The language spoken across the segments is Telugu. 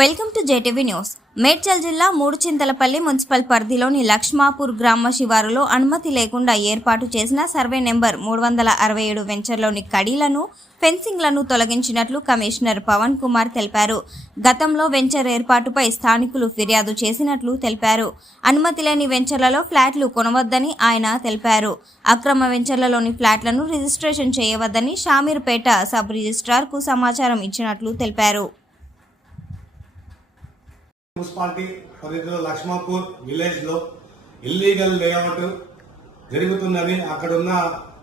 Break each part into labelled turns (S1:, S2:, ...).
S1: Welcome to JTV news. Medchal జిల్లా మూడుచింతలపల్లి మున్సిపల్ పరిధిలోని లక్ష్మాపూర్ గ్రామ శివారులో అనుమతి లేకుండా ఏర్పాటు చేసిన సర్వే నెంబర్ మూడు వందల అరవై ఏడు వెంచర్లోని కడీలను ఫెన్సింగ్లను తొలగించినట్లు కమిషనర్ పవన్ కుమార్ తెలిపారు. గతంలో వెంచర్ ఏర్పాటుపై స్థానికులు ఫిర్యాదు చేసినట్లు తెలిపారు. అనుమతి లేని వెంచర్లలో ఫ్లాట్లు కొనవద్దని ఆయన తెలిపారు. అక్రమ వెంచర్లలోని ఫ్లాట్లను రిజిస్ట్రేషన్ చేయవద్దని షామీర్పేట సబ్ రిజిస్ట్రార్కు సమాచారం ఇచ్చినట్లు తెలిపారు.
S2: మున్సిపాలిటీ పరిధిలో లక్ష్మాపూర్ విలేజ్లో ఇల్లీగల్ లేఅవుట్ జరుగుతుందని అక్కడ ఉన్న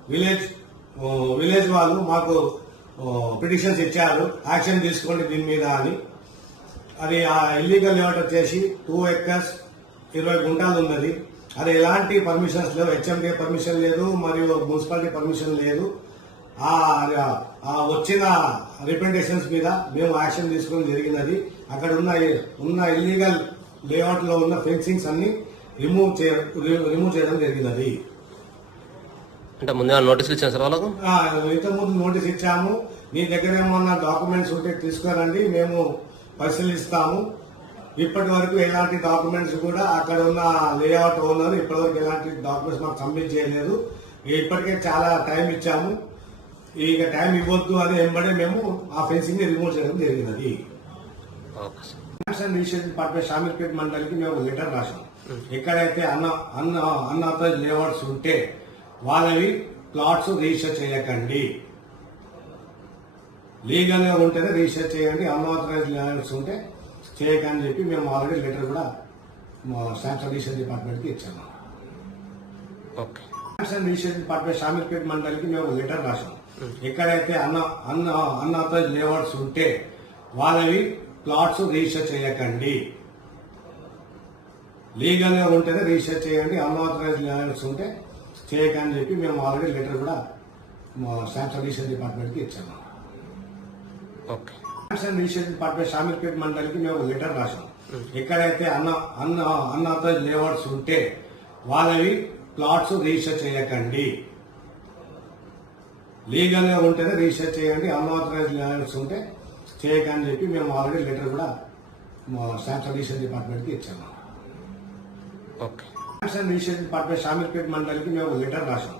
S2: విలేజ్ విలేజ్ వాళ్ళు మాకు పిటిషన్స్ ఇచ్చారు. యాక్షన్ తీసుకోండి దీని మీద అని. అది ఆ ఇల్లీగల్ లేఅవుట్ వచ్చేసి టూ ఎక్కర్స్ ఇరవై గుంటలు ఉన్నది. అది ఎలాంటి పర్మిషన్స్ లేవు. హెచ్ఎండి పర్మిషన్ లేదు మరియు మున్సిపాలిటీ పర్మిషన్ లేదు. వచ్చిన రిప్రజెంటేషన్స్ మీద మేము యాక్షన్ తీసుకోవడం జరిగినది. అక్కడ ఉన్న ఉన్న ఇల్లీగల్ లేఅవుట్లో ఉన్న ఫెన్సింగ్స్ అన్ని రిమూవ్ చే రిమూవ్ చేయడం జరిగినది.
S3: అంటే ముందుగా నోటీసులు ఇచ్చాను సార్ వాళ్ళకు?
S2: ఇంతకుముందు నోటీస్ ఇచ్చాము. మీ దగ్గర ఏమన్నా డాక్యుమెంట్స్ ఉంటే తీసుకురండి మేము పరిశీలిస్తాము. ఇప్పటి వరకు ఎలాంటి డాక్యుమెంట్స్ కూడా అక్కడ ఉన్న లేఅవుట్ ఓనర్ ఇప్పటి వరకు ఎలాంటి డాక్యుమెంట్స్ మాకు సబ్మిట్ చేయలేదు. ఇప్పటికే చాలా టైం ఇచ్చాము. ఇక టైం ఇవ్వద్దు అని వెంబడే మేము ఆ ఫెన్సింగ్ని రిమూవ్ చేయడం జరిగినది. డిపార్ట్మెంట్ షామీర్పేట మండలికి మేము లెటర్ రాసాం ఎక్కడైతే అన్న అన్న అన్ఆథరైజ్ లేఅవుట్స్ ఉంటే వాళ్ళవి ప్లాట్స్ రిజిస్టర్ చేయకండి. లీగల్గా ఉంటేనే రిజిస్టర్ చేయండి అన్ఆథరైజ్ లేఅవుట్స్ ఉంటే చేయకని చెప్పి మేము ఆల్రెడీ లెటర్ కూడా మా శాంక్షన్ డిపార్ట్మెంట్కి ఇచ్చాము.
S3: ఓకే
S2: రిజిస్ట్రేషన్ షామీర్పేట మండలికి మేము లెటర్ రాసాం ఎక్కడైతే అన్న అన్న అన్ఆథరైజ్ లేఅవుట్స్ ఉంటే వాళ్ళవి ప్లాట్స్ రిజిస్టర్ చేయకండి. లీగల్గా ఉంటేనే రిజిస్టర్ చేయండి అన్ఆథరైజ్ లేఅవుట్స్ ఉంటే చేయకని చెప్పి మేము ఆల్రెడీ లెటర్ కూడా శాంక్షన్ రిజిస్ట్రేషన్ డిపార్ట్మెంట్కి ఇచ్చాము.
S3: Okay.
S2: Sanction registration department Shamirpet మండలికి మేము లెటర్ రాసాం ఎక్కడైతే అన్న అన్న అన్ఆథరైజ్ లేఅవుట్స్ ఉంటే వాళ్ళవి ప్లాట్స్ రిజిస్టర్ చేయకండి. లీగల్గా ఉంటేనే రిజిస్టర్ చేయండి అన్ఆథరైజ్ లేఅవుట్స్ ఉంటే చేయకని చెప్పి మేము ఆల్రెడీ లెటర్ కూడా మా శాంక్షన్ రిజిస్ట్రేషన్ డిపార్ట్మెంట్కి ఇచ్చాము
S3: okay
S2: sanction registration department Shamirpet మండలికి మేము లెటర్ రాసాం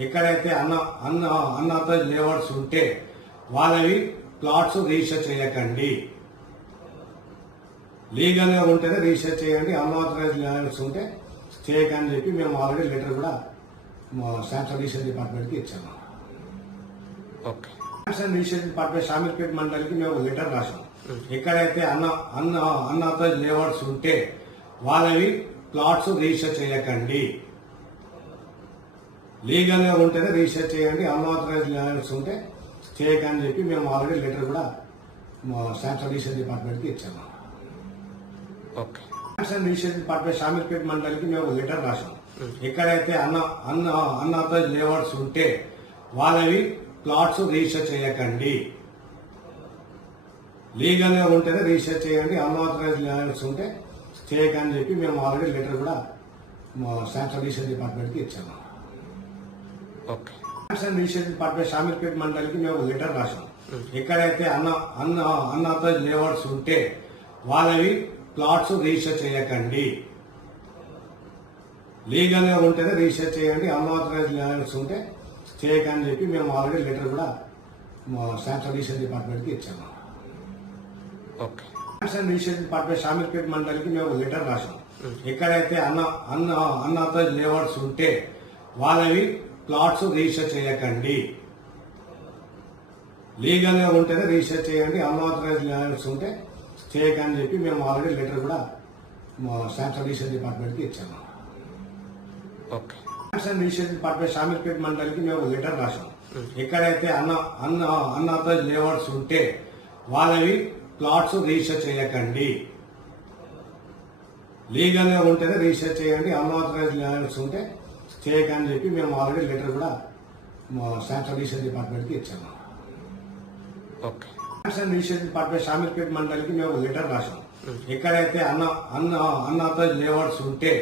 S2: ఎక్కడైతే అన్న అన్న అన్ఆథరైజ్ లేఅవుట్స్ ఉంటే వాళ్ళవి ప్లాట్స్ రిజిస్టర్ చేయకండి. లీగల్గా ఉంటేనే రిజిస్టర్ చేయండి అన్ఆథరైజ్ లేఅవుట్స్ ఉంటే చేయకని చెప్పి మేము ఆల్రెడీ లెటర్ కూడా మా శాంక్షన్ రిజిస్ట్రేషన్ డిపార్ట్మెంట్కి ఇచ్చాము
S3: okay
S2: sanction registration department Shamirpet మండలికి మేము లెటర్ రాసాం ఎక్కడైతే అన్న అన్న అన్ఆథరైజ్ లేఅవుట్స్ ఉంటే వాళ్ళవి ప్లాట్స్ రిజిస్టర్ చేయకండి. లీగల్గా ఉంటేనే రిజిస్టర్ చేయండి అన్ఆథరైజ్ లేఅవుట్స్ ఉంటే చేయకని చెప్పి మేము ఆల్రెడీ లెటర్ కూడా మా శాంక్షన్ రిజిస్ట్రేషన్ డిపార్ట్మెంట్కి ఇచ్చాము
S3: ఓకే.
S2: రిజిస్ట్రేషన్ డిపార్ట్మెంట్ షామీర్పేట మండలికి మేము లెటర్ రాసాం ఎక్కడైతే అన్న అన్న అన్ఆథరైజ్ లేఅవుట్స్ ఉంటే వాళ్ళవి ప్లాట్స్ రిజిస్టర్ చేయకండి. లీగల్గా ఉంటేనే రిజిస్టర్ చేయండి అన్ఆథరైజ్ లేఅవుట్స్ ఉంటే చేయకని చెప్పి మేము ఆల్రెడీ లెటర్ కూడా శాంక్షన్ డిపార్ట్మెంట్కి ఇచ్చాము.
S3: Okay.
S2: Sanction registration department Shamirpet మండలికి మేము లెటర్ రాసాం ఎక్కడైతే అన్న అన్న అన్ఆథరైజ్ లేఅవుట్స్ ఉంటే వాళ్ళవి ప్లాట్స్ రిజిస్టర్ చేయకండి. లీగల్గా ఉంటేనే రిజిస్టర్ చేయండి అన్ఆథరైజ్ లేఅవుట్స్ ఉంటే చేయకని చెప్పి మేము ఆల్రెడీ లెటర్ కూడా మా శాంక్షన్ రిజిస్ట్రేషన్ డిపార్ట్మెంట్కి ఇచ్చాము.
S3: Okay.
S2: Sanction registration department Shamirpet మండలికి మేము లెటర్ రాసాం ఎక్కడైతే అన్న అన్న అన్ఆథరైజ్ లేఅవుట్స్ ఉంటే వాళ్ళవి ప్లాట్స్ రిజిస్టర్ చేయకండి. లీగల్గా ఉంటేనే రిజిస్టర్ చేయండి అన్ఆథరైజ్ లేఅవుట్స్ ఉంటే చేయకని చెప్పి మేము ఆల్రెడీ లెటర్ కూడా మా శాంక్షన్ రిజిస్ట్రేషన్ డిపార్ట్మెంట్కి ఇచ్చాము.
S3: Okay.
S2: Sanction registration department Shamirpet మండలికి మేము లెటర్ రాసాం ఎక్కడైతే అన్న అన్న అన్ఆథరైజ్ లేఅవుట్స్ ఉంటే వాళ్ళవి ప్లాట్స్ రిజిస్టర్ చేయకండి. లీగల్గా ఉంటేనే రిజిస్టర్ చేయండి అన్ఆథరైజ్ లేఅవుట్స్ ఉంటే చేయకని చెప్పి మేము ఆల్రెడీ లెటర్ కూడా శాంక్షన్ రిజిస్ట్రేషన్ డిపార్ట్మెంట్కి ఇచ్చాము.
S3: Okay.
S2: Sanction registration department Shamirpet మండలికి మేము లెటర్ రాసాం ఎక్కడైతే అన్న అన్న అన్ఆథరైజ్ లేఅవుట్స్ ఉంటే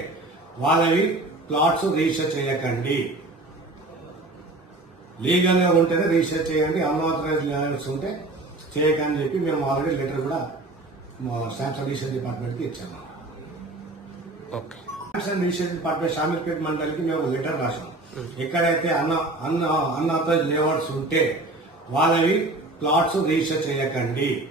S2: వాళ్ళవి ప్లాట్స్ రిజిస్టర్ చేయకండి. లీగల్గా ఉంటేనే రిజిస్టర్ చేయండి అన్ఆథరైజ్ లేఅవుట్స్ ఉంటే చేయకని చెప్పి మేము ఆల్రెడీ లెటర్ కూడా శాంక్షన్ రిజిస్ట్రేషన్ డిపార్ట్మెంట్కి ఇచ్చాము
S3: okay.
S2: Sanction registration department Shamirpet మండలికి మేము లెటర్ రాసాం ఎక్కడైతే అన్న అన్న అన్నతో లేఅవుట్స్ ఉంటే వాళ్ళవి ప్లాట్స్ రిజిస్టర్ చేయకండి.